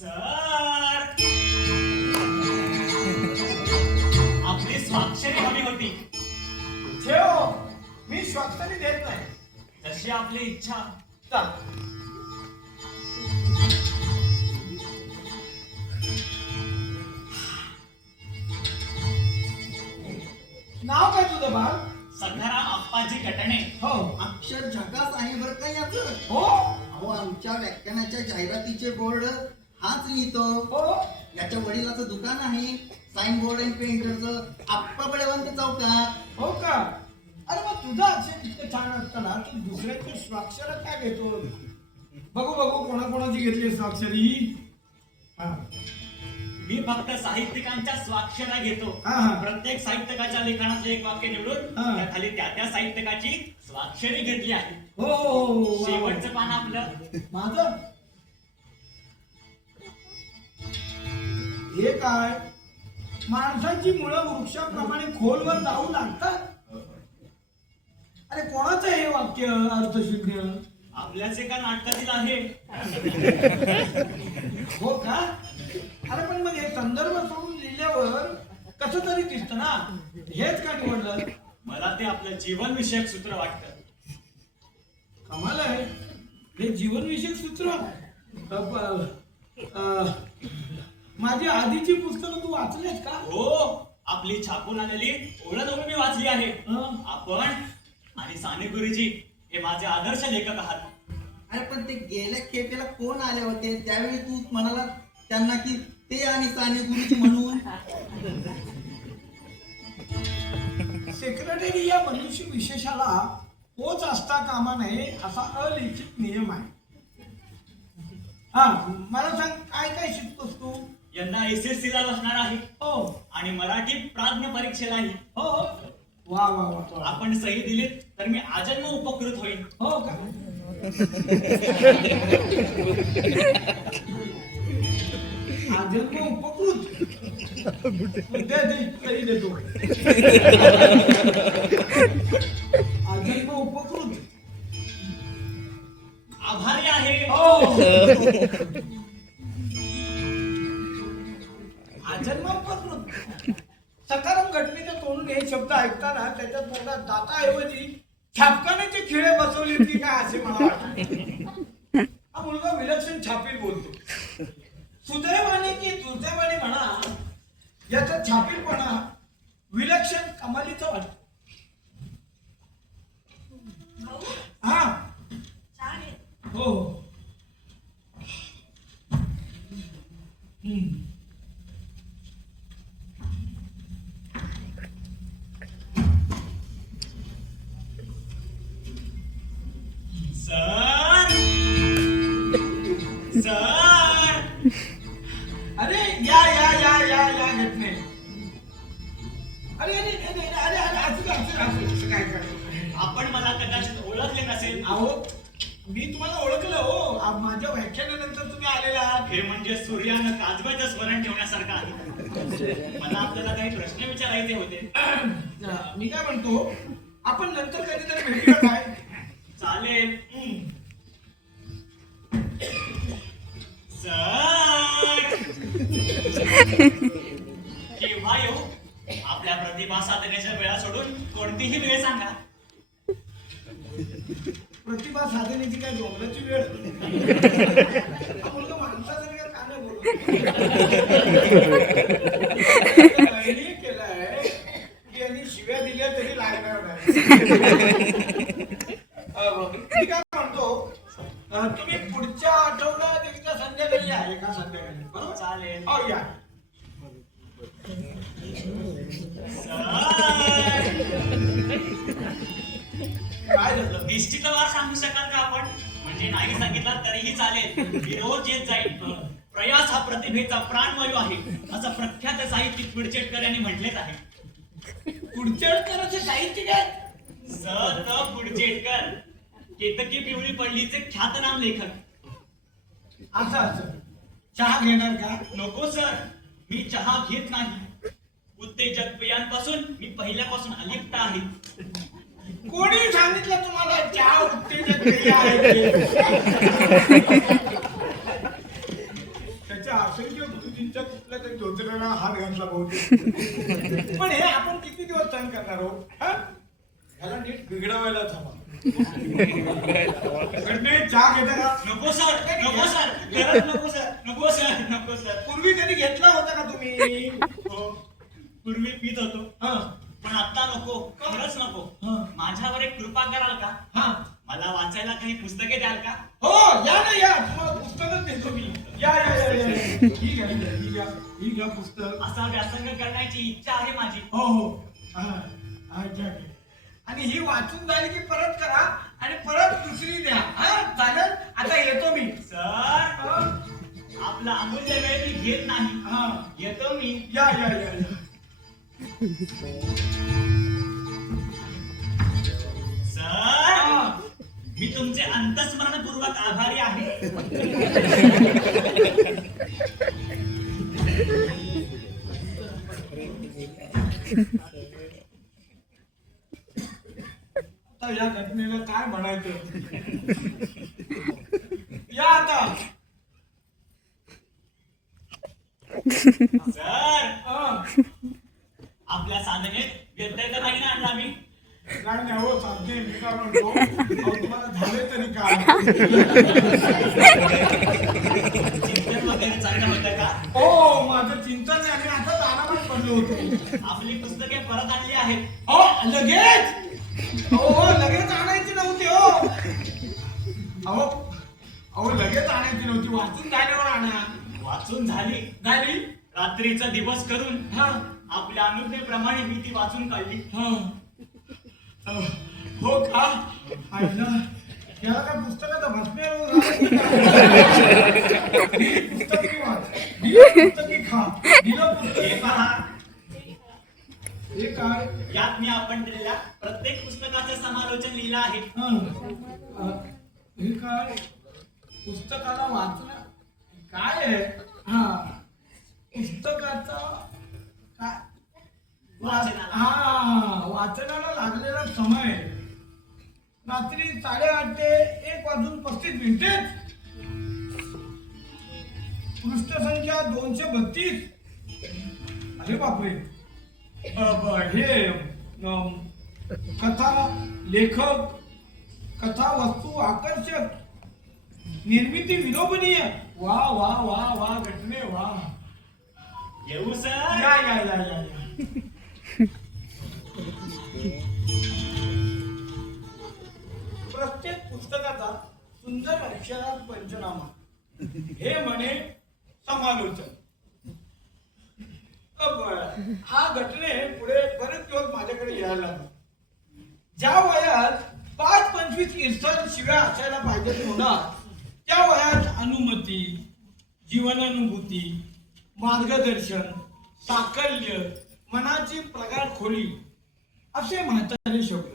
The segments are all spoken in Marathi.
सर, आपली स्वाक्षरी हवी होती. ठेव, मी स्वाक्षरी देत नाही. जशी आपली इच्छा. चल. नाव काय तुझं बाळ? सखाराम अप्पाजी कटणे. हो. अक्षर झकास आहे बरं का याचं. हो. अहो आमच्या व्याख्यानाच्या जाहिरातीचे बोर्ड हाच लिहितो. हो. याच्या वडिलाचं दुकान आहे साइन बोर्ड अँड पेंटरचं, आप्पा बळवंत चौकात. हो का? अरे मग तुझं अक्षर इतकं छान असताना तू दुसऱ्याची स्वाक्षर काय घेतो? बघू बघू कोणाकोणाची घेतली स्वाक्षरी. हा. मी फक्त साहित्यिकांच्या स्वाक्षऱ्या घेतो. हा, हा. प्रत्येक साहित्यकाच्या लेखनातले एक वाक्य निवडून हा. त्या खाली त्या साहित्यकाची स्वाक्षरी घेतली आहे. हो, हो, हो. शेवटचं पान आपलं. माझं हे काय? माणसाची मुळं वृक्षाप्रमाणे खोलवर जाऊ लागतात. अरे कोणाचं हे वाक्य अर्थशून्य? आपल्याच एका नाटकातील आहे. हो का? अरे पण मग हे संदर्भ सोडून लिहिल्यावर कसं तरी दिसतं ना. हेच का निवडलं? मला ते आपलं जीवन विषयक सूत्र वाटतं. कमाल आहे. हे जीवनविषयक सूत्र. माझी आधीची पुस्तकं तू वाचलेस का? हो, आपली छापून आलेली ओळख मी वाचली आहे. हं. आपण आणि साने गुरुजी हे माझे आदर्श लेखक आहात. अरे पण ते गेल्या खेपेला कोण आले होते त्यावेळी तू म्हणाला त्यांना की ते आणि साने गुरुजी म्हणून. सेक्रेटरी या मनुष्य विशेषाला पोच असता कामा नये असा अलिखित नियम आहे. हा, मला सांग काय काय शिकतोस तू? यंदा SSC ला बसणार आहे. हो. आणि मराठी प्राज्ञ परीक्षेलाही. हो. वा वा वा वा. आपण सही दिलीत तर मी आजन्म उपकृत होईल. हो का? आजन्म उपकृत. सही देतो. आजन्म उपकृत. आभारी आहे. आजन्म उपकृत. सकाराम घटनेच्या तोंडून हे शब्द ऐकताना त्याच्या तोंडात दाताऐवजी छापखान्याचे खिळे बसवले की काय असे मला वाटते. हा मुलगा विलक्षण छापील बोलतो. सुदैवाने की दुर्दैवाने म्हणा, याचा छापीलपणा विलक्षण कमालीचा वाटतो. हा. हो. Sir, sir. अरे या या या या या घटने. अरे अरे अरे अरे अरे असं काय काय? आपण मला कदाचित ओळखले नसेल. अहो मी तुम्हाला ओळखलं हो. माझ्या व्याख्यानानंतर तुम्ही आलेला आहात. हे म्हणजे सूर्यानं काजव्याचं स्मरण ठेवण्यासारखं आहे. मला आपल्याला काही प्रश्न विचारायचे होते. मी काय म्हणतो, आपण नंतर कधीतरी भेटूया काय? चालेल. सर, केव्हा येऊ? आपल्या प्रतिभा साधनेच्या वेळा सोडून कोणतीही वेळ सांगा. प्रतिभा साधनेची काय डोंगराची वेळ? हा मुलगा माणसासारखा का नाही बोलत? त्यांनी केलंय की यांनी शिव्या दिल्या तरी लागणार नाही. मी काय म्हणतो, तुम्ही पुढच्या आठवड्यात एकदा संध्याकाळी आहे का? संध्याकाळी बरोबर? चालेल. हो या. काय झालं? निश्चित वार सांगू शकाल का आपण? म्हणजे नाही सांगितला तरीही चालेल. मी रोज येत जाईल. प्रयास हा प्रतिभेचा प्राणवायू आहे असं प्रख्यात साहित्यिक पुडचेटकर यांनी म्हटलेच आहे. पुढचेडकरांचे साहित्य काय? स. पुडचेटकर, केतकी पिवळी पडलीचे ख्यातनाम लेखक. असं असं. चहा घेणार का? नको सर, मी चहा घेत नाही. उत्तेजक पेयांपासून मी पहिल्यापासून अलिप्त आहे. कोणी सांगितलं तुम्हाला चहा उत्तेजक पेय आहे ते? वरच्या असंख्य गुरुजींच्या कुठल्या तरी धोत्राला हात घातला बहुतेक. पण हे आपण किती दिवस सहन करणार हो? हा? ह्याला नीट बिघडवायलाच हवा. गणेश, चहा घेता का? नको सर, नको सर, खरंच नको सर, नको सर, नको सर. पूर्वी कधी घेतला होता का तुम्ही? हो, पूर्वी पित होतो हा पण आता नको, खरंच नको. हा. माझ्यावर एक कृपा कराल का? हा. मला वाचायला काही पुस्तके द्याल का? हो, या ना या, तुम्हाला पुस्तकच देतो मी. या या या या. ही घ्या, ही घ्या पुस्तक. असा व्यासंग करण्याची इच्छा आहे माझी. हो हो. हा हा, घ्या घ्या. आणि ही वाचून झाली की परत करा आणि परत दुसरी द्या. हा चालेल. आता येतो मी. सर, हा. आपला अमूल्य वेळ मी घेत नाही. हा. येतो मी. या या या या. सर, हा. मी तुमचे अंतस्मरणपूर्वक आभारी आहे. आता या घटनेला काय म्हणायचं? या आता. सर, हा. आपल्या साधनेत व्यत्यय तर नाही ना आणला मी? नाही नाही हो, साधने मी काय म्हणतो, अहो, तुम्हाला झाले तरी काय? चिंतन वगैरे चांगलं होतं का? हो, माझं चिंतन नाही, आम्ही आताच आरामात पडलो होतो. आपली पुस्तके परत आणली आहेत. हो, लगेच? हो, लगेच आणायची नव्हती हो. अहो अहो, लगेच आणायची नव्हती, वाचून झाल्यावर आणा. वाचून झाली. झाली? रात्रीचा दिवस करून हा आपल्या अनुज्ञेप्रमाणे मी ती वाचून काढली. हा. हो का? आईला, याला काय पुस्तकाचा भस्म्यार पुस्तक मी वाच, दिलं पुस्तक मी खा, दिलं पुस्तक हे मी पहा, खा. हे काय? यात मी आपण दिलेल्या प्रत्येक पुस्तकाचं समालोचन लिहिलं आहे. हे काय? पुस्तकाला वाचणं काय आहे? हा, पुस्तकाचा काय? वाचनाला. हा, वाचनाला लागलेला समय रात्री 8:30 ते 1:35. पृष्ठसंख्या 232. अरे बापरे. हे कथा लेखक, कथा वस्तू आकर्षक, निर्मिती विलोभनीय. वा वा वा वा, घटने वा. येऊ सर? या या या या या. प्रत्येक पुस्तकाचा सुंदर अक्षरात पंचनामा, हे म्हणे समालोचन. हा घटने पुढे बरेच दिवस माझ्याकडे यायला लागला. ज्या वयात 5-25 इरसाल शिव्या असायला पाहिजेत होणार, त्या वयात अनुमती, जीवनानुभूती, मार्गदर्शन, साकल्य, मनाची प्रगाढ खोली असे म्हातारे शब्द.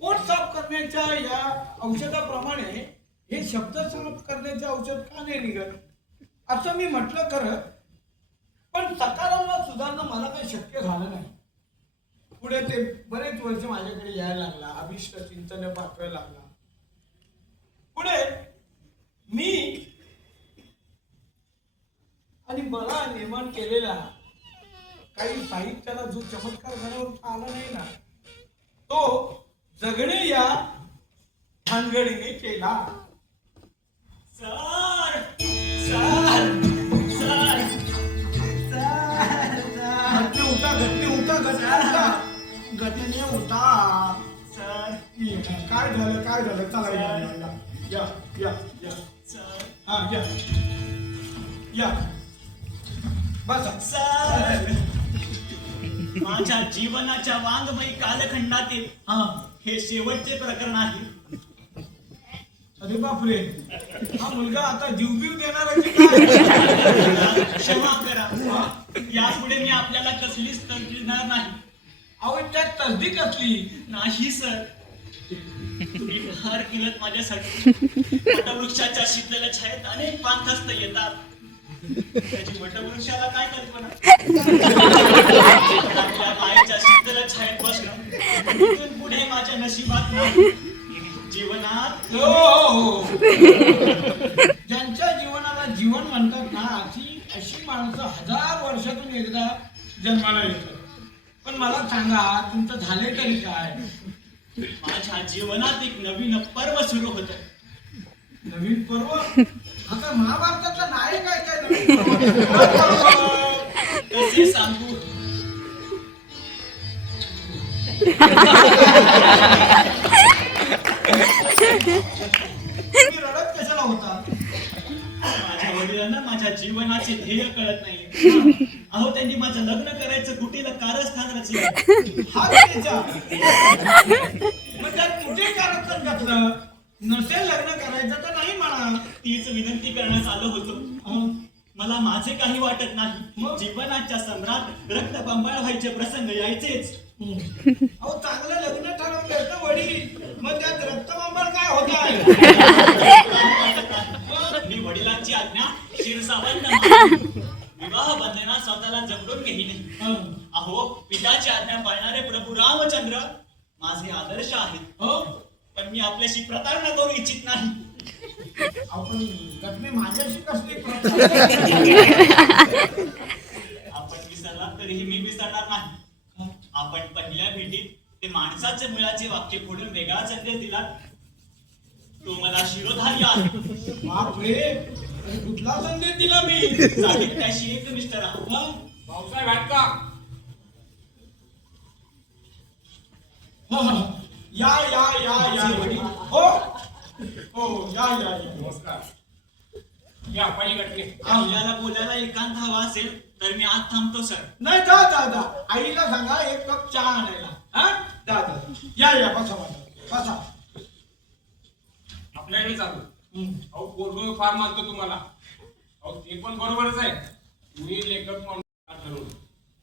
पोट साफ करण्याच्या या औषधाप्रमाणे हे शब्द साफ करण्याचे औषध का नाही निघत असं मी म्हटलं खरं, पण सकारात्मक सुधारणं मला काही शक्य झालं नाही. पुढे ते बरेच वर्ष माझ्याकडे यायला लागला, अभिष्ट चिंतन पाठवायला लागला. पुढे मी आणि मला निर्माण केलेला काही साहित्याला जो चमत्कार घडवता आला नाही ना, तो जगणे या भानगडीने केला. सर, सर, सर, घटने उठा. सर, काय झालं काय झालं? चला या या या. सर, हा या या. बसा. सर, माझ्या जीवनाच्या वाङ्मयी कालखंडातील हा. हे शेवटचे प्रकरण आहे. अरे बापरे, हा मुलगा आता जीवबीव देणार आहे की काय? क्षमा करा, यापुढे मी आपल्याला कसलीच तसदी देणार नाही. अहो, त्यात तसदी कसली? नाही सर, तुम्ही फार केलं माझ्यासाठी. वटवृक्षाच्या शीतलेल्या छायेत अनेक पानखस्त येतात. त्याची वटवृक्षाला काय कल्पना? आपल्या पायाच्या शीतल छायेत बसणं इथून पुढे माझ्या नशिबात नाही. जीवनात हो. ज्यांच्या जीवनाला जीवन म्हणतात ना अशी माणसं 1000 वर्षातून एकदा जन्माला येतात. पण मला सांगा तुमचं झाले तरी काय? माझ्या जीवनात एक नवीन पर्व सुरू होतं. नवीन पर्व? आता महाभारतातला नायक आहे काय नवीन पर्व? कसे सांगू? तुम्ही रडत कशाला होता? माझ्या वडिलांना माझ्या जीवनाचे ध्येय कळत नाही. अहो त्यांनी माझं लग्न करायचं कुटीला कारस्थान रचलं. हा त्याचा मग त्यात कुठे कारस्थान घातलं? नसेल लग्न करायचं तर नाही म्हणा. तीच विनंती करण्यास आलो होतो. हं. मला माझे काही वाटत नाही. मग? जीवनाच्या सम्राट रक्तबंबाळ व्हायचे प्रसंग यायचेच. अहो चांगलं लग्न ठरवलं ना वडील, मग त्यात रक्तबंबाळ काय होत आहे? मी वडिलांची आज्ञा शिरसावंत मानून विवाह बंधनात स्वतःला जमडून घेईन. अहो पिताची आज्ञा पाळणारे प्रभू रामचंद्र माझे आदर्श आहेत. पण मी आपल्याशी प्रतारणा करू इच्छित नाही. आपण घटने माझ्याशी कसली प्रथा? आपण विसरला तरीही मी विसरणार नाही. आपण पहिल्या भेटीत ते माणसाचे मुलाचे वाक्य फोडून वेगळा संदेश दिला. तो मला शिरोधारी आहे. बापरे, अरे कुठला संदेश दिला मी? साहित्याशी एकनिष्ठ राहा. भाऊसाहेब आहेत का? या या या या वडील. हो हो या या या. नमस्कार. या पायी गटके. आपल्याला बोलायला एकांत हवा असेल तर मी आज थांबतो सर. नाही जा जा जा, आईला सांगा 1 कप चहा आणायला. हा जा जा या या बसा बसा. आपल्याकडे चालू. अहो पोरगं फार मानतो तुम्हाला. अहो ते पण बरोबरच आहे. तुम्ही लेखक म्हणून ठरवलं.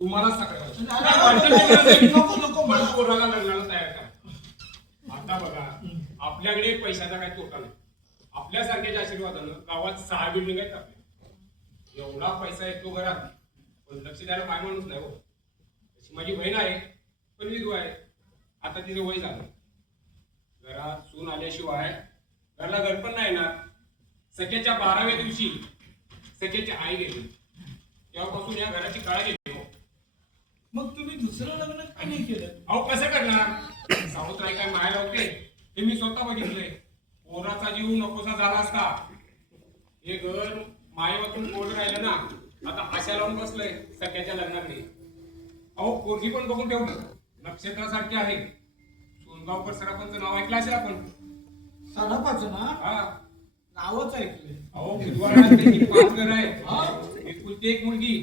तुम्हाला सगळं नको नको मला मला पोराला लग्नाला तयार करा. आता बघा आपल्याकडे पैशाचा काही तोटा नाही. आपल्यासारख्याच्या आशीर्वादानं गावात 6 बिल्डिंग आहेत आपल्या. एवढा पैसा येतो घरात पण लक्ष द्यायला काय माणूस नाही हो. तशी माझी बहीण आहे पण विधवा आहे. आता तिचं वय झालं. घरात सून आल्याशिवाय घरला घर पण नाही येणार. सख्याच्या 12व्या दिवशी सख्याची आई गेली. तेव्हापासून या घराची काळजी घेतो. मग तुम्ही दुसरं लग्न का नाही केलं? अहो कसं करणार? सावत्राई काय माया लावते हे मी स्वतः बघितलंय. पोराचा जीव नकोसा झाला असता. हे घर मायेवातून कोरड राहिलं ना. आता आशा लावून बसलंय सगळ्याच्या लग्नाकडे. अहो पोरगी पण बघून ठेवली. नक्षत्रासारखी आहे. सोनगावकर सराफांचं नाव ऐकलं असेल आपण. सराफाचं ना हा. नावच ऐकले. अहो बुधवारात त्याची 5 घर आहे. एकुलती एक मुलगी.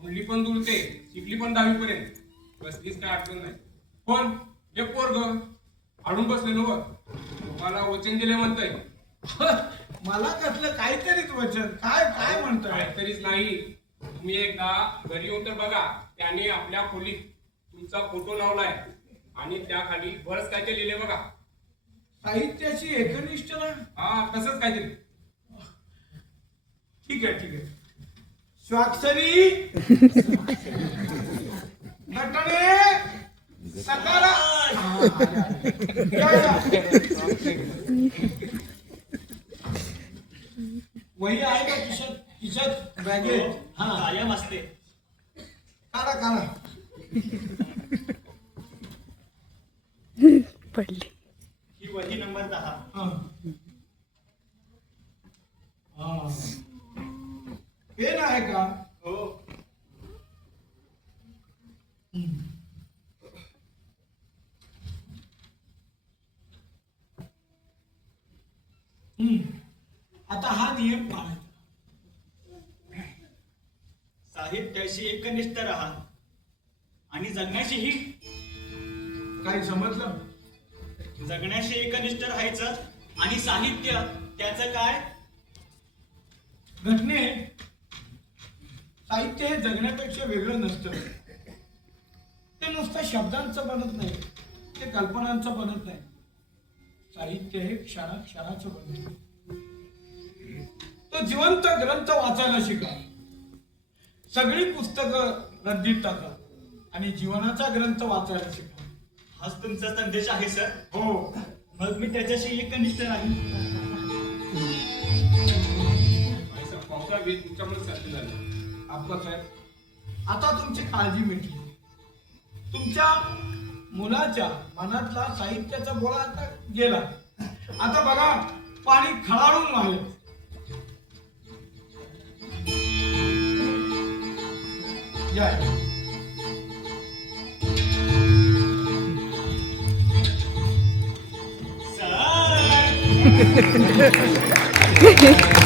मुलगी पण दुलते. शिकली पण 10वी पर्यंत. कसलीच काय अडचण नाही. पण हे पोरग अडून बसले नव. तुम्हाला वचन दिले म्हणतंय. मला कसलं काहीतरीच वचन. काय काय म्हणतोय? काहीतरीच नाही. तुम्ही एकदा घरी येऊन तर बघा. त्याने आपल्या खोलीत तुमचा फोटो लावलाय आणि त्याखाली बरंच काय ते लिहिले बघा. साहित्याची एकनिष्ठ ना. हा तसंच काहीतरी. ठीक आहे ठीक आहे. स्वाक्षरी घटने सकारा वही आहे का खिशात? खिशात बॅगेत हा कायम असते. काढा काढा. पडली. ही वही नंबर 10. पेन आहे का? हो. आता हा नियम पाळायचा. साहित्याशी एकनिष्ठ राहा आणि जगण्याशीही. काही समजलं? जगण्याशी एकनिष्ठ राहायचं आणि साहित्य त्याचं काय? घटने साहित्य हे जगण्यापेक्षा वेगळं नसतं. ते नुसतं शब्दांचं बनत नाही. ते कल्पनांचं बनत नाही. साहित्य हे क्षणाचं बनत. तो जिवंत ग्रंथ वाचायला शिका. सगळी पुस्तकं रद्दीत टाका आणि जीवनाचा ग्रंथ वाचायला शिका. हाच तुमचा संदेश आहे सर. हो. मग मी त्याच्याशी एकनिष्ठ राहीन. गावचा वेशभूषामुळे साध्य झाला. आप्पासाहेब, आता तुमची काळजी मिटली. तुमच्या मुलाच्या मनातला साहित्याचा गोळा आता गेला. आता बघा, पाणी खळाळून वाहेल. या. सर